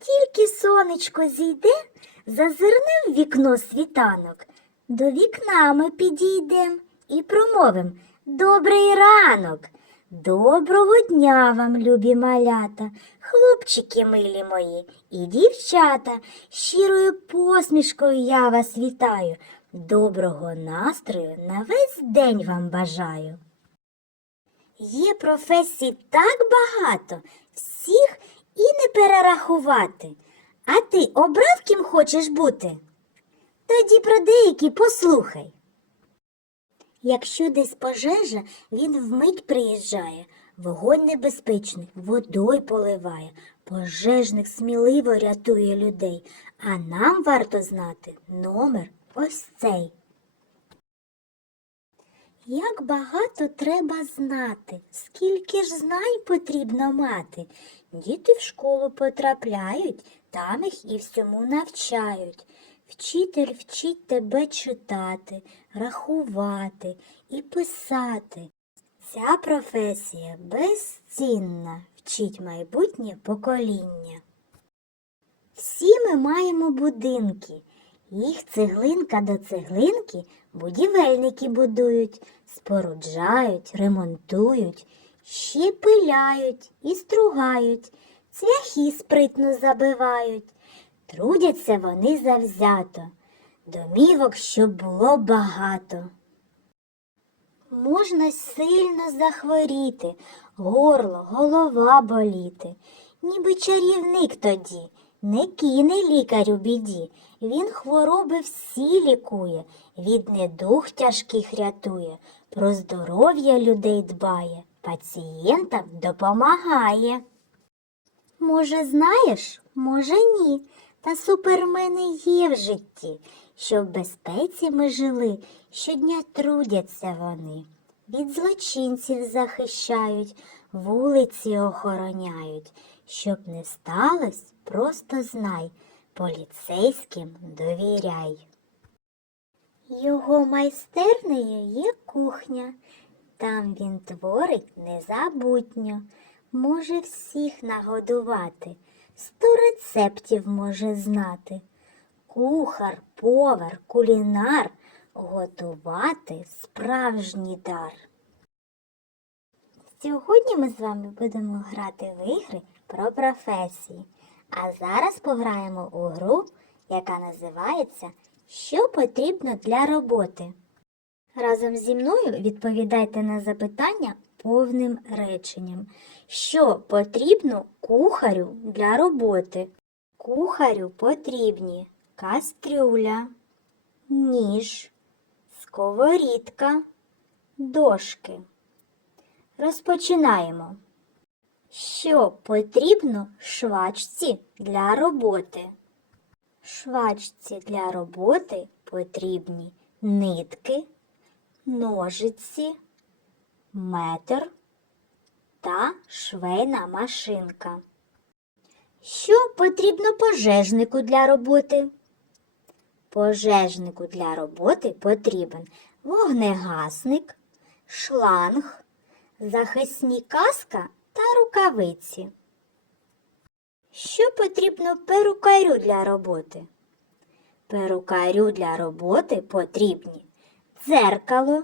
Тільки сонечко зійде, зазирне в вікно світанок. До вікна ми підійдем і промовим Добрий ранок. Доброго дня вам, любі малята, хлопчики милі мої і дівчата. Щирою посмішкою я вас вітаю. Доброго настрою на весь день вам бажаю. Є професій так багато, всіх і не перерахувати. А ти обрав ким хочеш бути? Тоді про деякі послухай. Якщо десь пожежа, він вмить приїжджає, вогонь небезпечний, водою поливає, пожежник сміливо рятує людей, а нам варто знати номер ось цей. Як багато треба знати, скільки ж знань потрібно мати. Діти в школу потрапляють, там їх і всьому навчають. Вчитель вчить тебе читати, рахувати і писати. Ця професія безцінна, вчить майбутнє покоління. Всі ми маємо будинки. Їх цеглинка до цеглинки будівельники будують, споруджають, ремонтують, ще і стругають, цвяхи спритно забивають. Трудяться вони завзято, домівок, щоб було багато. Можна сильно захворіти, горло, голова боліти. Ніби чарівник тоді, не кине лікарю біді. Він хвороби всі лікує, від недух тяжких рятує, про здоров'я людей дбає, пацієнтам допомагає. Може, знаєш, може ні, та супермени є в житті, щоб в безпеці ми жили, щодня трудяться вони. Від злочинців захищають, вулиці охороняють. Щоб не сталося, просто знай, поліцейським довіряй. Його майстернею є кухня, там він творить незабутньо, може всіх нагодувати, сто рецептів може знати. Кухар, повар, кулінар готувати справжній дар. Сьогодні ми з вами будемо грати в ігри про професії. А зараз пограємо у гру, яка називається Що потрібно для роботи. Разом зі мною відповідайте на запитання повним реченням. Що потрібно кухарю для роботи? Кухарю потрібні кастрюля, ніж, сковорідка, дошки. Розпочинаємо. Що потрібно швачці для роботи? Швачці для роботи потрібні нитки, ножиці, метр та швейна машинка. Що потрібно пожежнику для роботи? Пожежнику для роботи потрібен вогнегасник, шланг, захисні каска та рукавиці. Що потрібно перукарю для роботи? Перукарю для роботи потрібні дзеркало,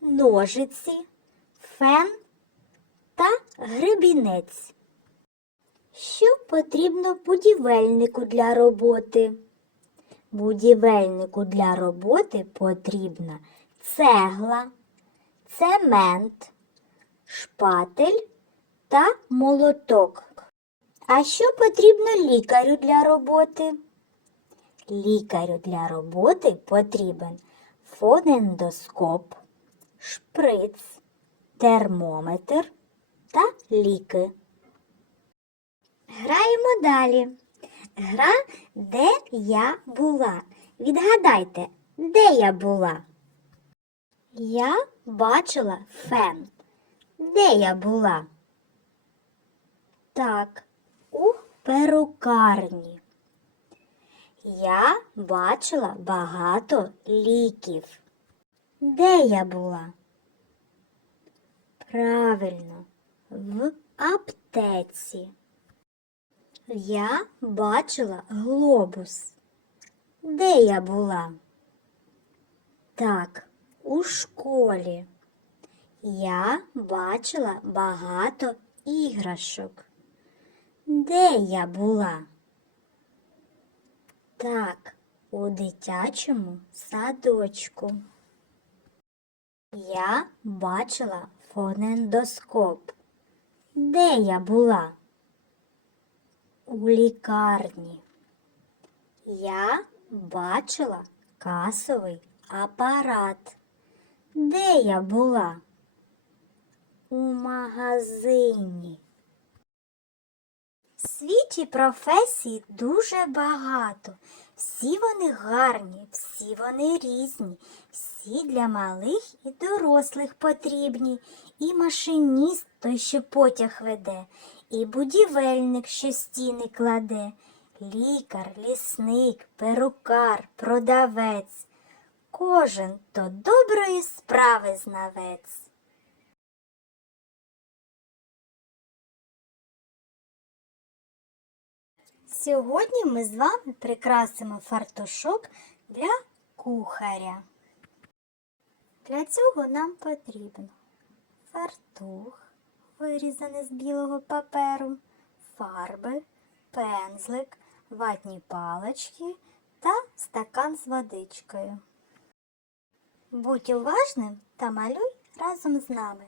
ножиці, фен та гребінець. Що потрібно будівельнику для роботи? Будівельнику для роботи потрібна цегла, цемент, шпатель та молоток. А що потрібно лікарю для роботи? Лікарю для роботи потрібен фонендоскоп, шприц, термометр та ліки. Граємо далі. Гра, де я була. Відгадайте, де я була? Я бачила фен. Де я була? Так, у перукарні. Я бачила багато ліків. Де я була? Правильно, в аптеці. Я бачила глобус. Де я була? Так, у школі. Я бачила багато іграшок. Де я була? Так, у дитячому садочку. Я бачила фонендоскоп. Де я була? У лікарні. Я бачила касовий апарат. Де я була? У магазині. В світі професій дуже багато. Всі вони гарні, всі вони різні, всі для малих і дорослих потрібні. І машиніст той, що потяг веде, і будівельник, що стіни кладе, лікар, лісник, перукар, продавець. Кожен то доброї справи знавець. Сьогодні ми з вами прикрасимо фартушок для кухаря. Для цього нам потрібно фартух, вирізаний з білого паперу, фарби, пензлик, ватні палички та стакан з водичкою. Будь уважним та малюй разом з нами.